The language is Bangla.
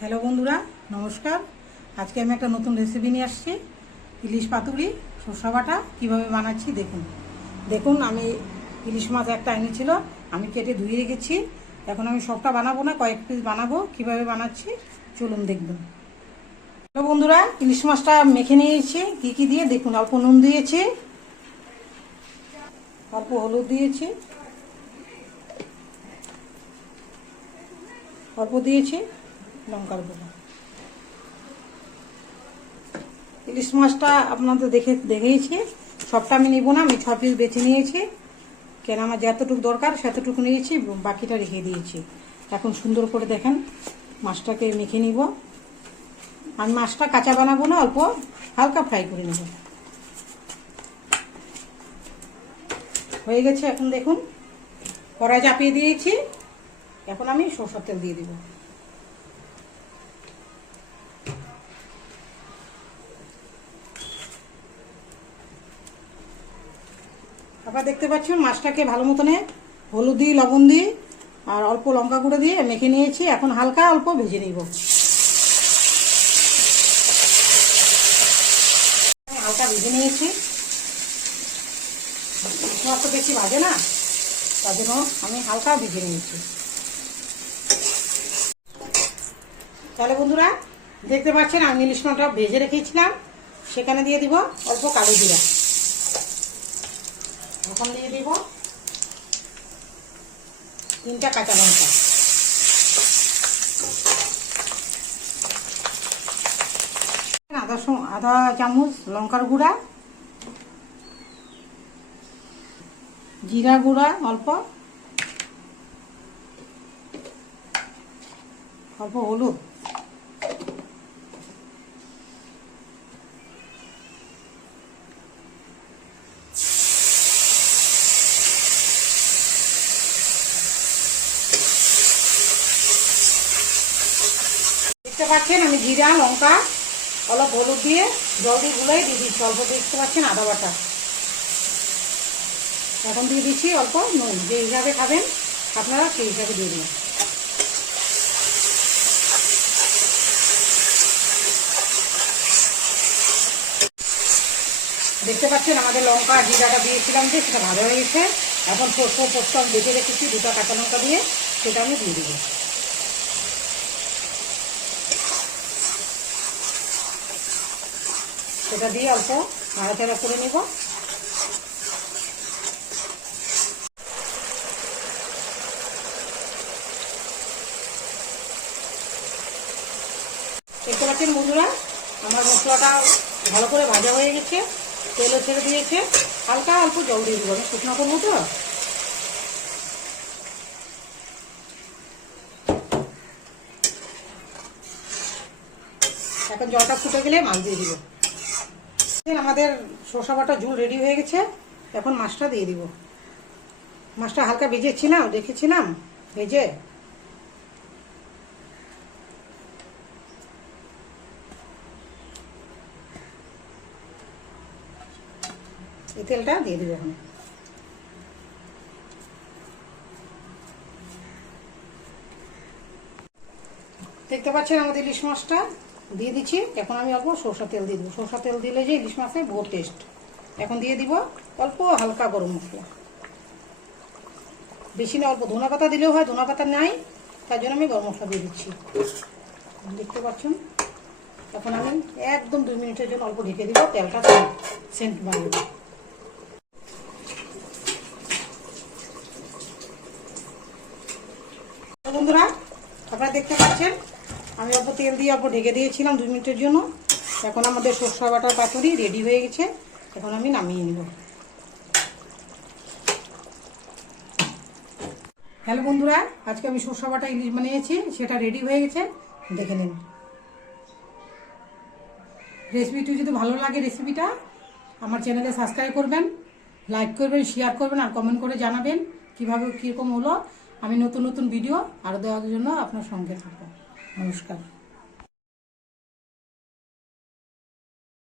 হ্যালো বন্ধুরা, নমস্কার। আজকে আমি একটা নতুন রেসিপি নিয়ে আসছি। ইলিশ পাতুরি সরষা বাটা কীভাবে বানাচ্ছি দেখুন। দেখুন, আমি ইলিশ মাছ একটা এনেছিল, আমি কেটে ধুয়ে রেখেছি। এখন আমি সবটা বানাবো না, কয়েক পিস বানাবো। কিভাবে বানাচ্ছি চলুন দেখবেন। হ্যালো বন্ধুরা, ইলিশ মাছটা মেখে নিয়েছি কী কী দিয়ে দেখুন। অল্প নুন দিয়েছি, অল্প হলুদ দিয়েছি, অল্প দিয়েছি লঙ্কার গুঁড়ো। ইলিশ মাছটা আপনাদের দেখেইছি, সবটা আমি নিব না, আমি 6 পিস বেছে নিয়েছি। কেন আমার যতটুকু দরকার সেতটুকু নিয়েছি, বাকিটা রেখে দিয়েছি। এখন সুন্দর করে দেখেন মাছটাকে মেখে নিব। আমি মাছটা কাঁচা বানাবো না, অল্প হালকা ফ্রাই করে নেব। হয়ে গেছে। এখন দেখুন কড়াই চাপিয়ে দিয়েছি। এখন আমি সরষের তেল দিয়ে দিব। আপনারা দেখতে পাচ্ছেন মাছটাকে ভালো মতনে হলুদ দিয়ে, লবণ দিয়ে আর অল্প লঙ্কা গুঁড়ো দিয়ে মেখে নিয়েছি। এখন হালকা অল্প ভেজে নিব। হালকা ভেজে নিয়েছি, মাছ তো বেশি ভাজে না, তার জন্য আমি হালকা ভেজে নিয়েছি। তাহলে বন্ধুরা দেখতে পাচ্ছেন আমি ইলিশ মাছটা ভেজে রেখেছিলাম, সেখানে দিয়ে দিব অল্প কালো জিরা। এখন দিয়ে দিব 3টা কাঁচা লঙ্কা, আধা চামচ লঙ্কার গুঁড়া, জিরা গুঁড়া অল্প, অল্প হলুদ, দেখতে পাচ্ছেন আমি জিরা লঙ্কা অল্প হলুদ দিয়ে জল দিয়ে গুলাই দিয়ে দিচ্ছি। অল্প দেখতে পাচ্ছেন আদা বাটা। এখন দিয়ে দিচ্ছি অল্প নুন, যে হিসাবে খাবেন আপনারা সেই হিসাবে দিয়ে দিন। দেখতে পাচ্ছেন আমাদের লঙ্কা জিরাটা দিয়েছিলাম যে সেটা ভালো হয়ে গেছে। এখন সরষে পোস্ত আমি বেটে রেখেছি 2টা কাঁচা লঙ্কা দিয়ে, সেটা আমি দিয়ে দেবো। সেটা দিয়ে অল্প নাড়াচাড়া করে নেব। দেখতে পাচ্ছেন বন্ধুরা আমার মশলাটা ভালো করে ভাজা হয়ে গেছে, তেলও ছেড়ে দিয়েছে। হালকা অল্প জল দিয়ে দেবো, আমি শুকনো করবো তো। এখন জলটা ফুটে গেলে মাছ দিয়ে দিব। আমাদের সরষা বাটা ঝোল রেডি হয়ে গেছে। এখন মাছটা দিয়ে দিব। মাছটা হালকা ভেজেছিলাম, রেখেছিলাম ভেজে। এই তেলটা দিয়ে দিব এখন। দেখতে পাচ্ছেন আমাদের ইলিশ মাছটা দিয়ে দিচ্ছি। এখন আমি অল্প সরষা তেল দিয়ে দেবো। সরষা তেল দিলে যে ইলিশ মাছের বহু টেস্ট। এখন দিয়ে দিব অল্প হালকা গরম মশলা, বেশি না, অল্প। ধনা পাতা দিলেও হয়, ধনা পাতা নাই, তার জন্য আমি গরম মশলা দিয়ে দিচ্ছি। দেখতে পাচ্ছেন এখন আমি একদম 2 মিনিটের জন্য অল্প ঢেকে দিব, তেলটা সেন্ট বাড়বে। বন্ধুরা আপনারা দেখতে পাচ্ছেন আমি অল্প তেল দিয়ে অল্প ঢেকে দিয়েছিলাম 2 মিনিটের জন্য। এখন আমাদের সরষা বাটার পাতুরি রেডি হয়ে গেছে। এখন আমি নামিয়ে নেব। হ্যালো বন্ধুরা, আজকে আমি সরষা বাটা ইলিশ বানিয়েছি, সেটা রেডি হয়ে গেছে, দেখে নিন। রেসিপিটি যদি ভালো লাগে রেসিপিটা আমার চ্যানেলে সাবস্ক্রাইব করবেন, লাইক করবেন, শেয়ার করবেন আর কমেন্ট করে জানাবেন কীভাবে কীরকম হলো। আমি নতুন নতুন ভিডিও আরও দেওয়ার জন্য আপনার সঙ্গে থাকবো। নমস্কার।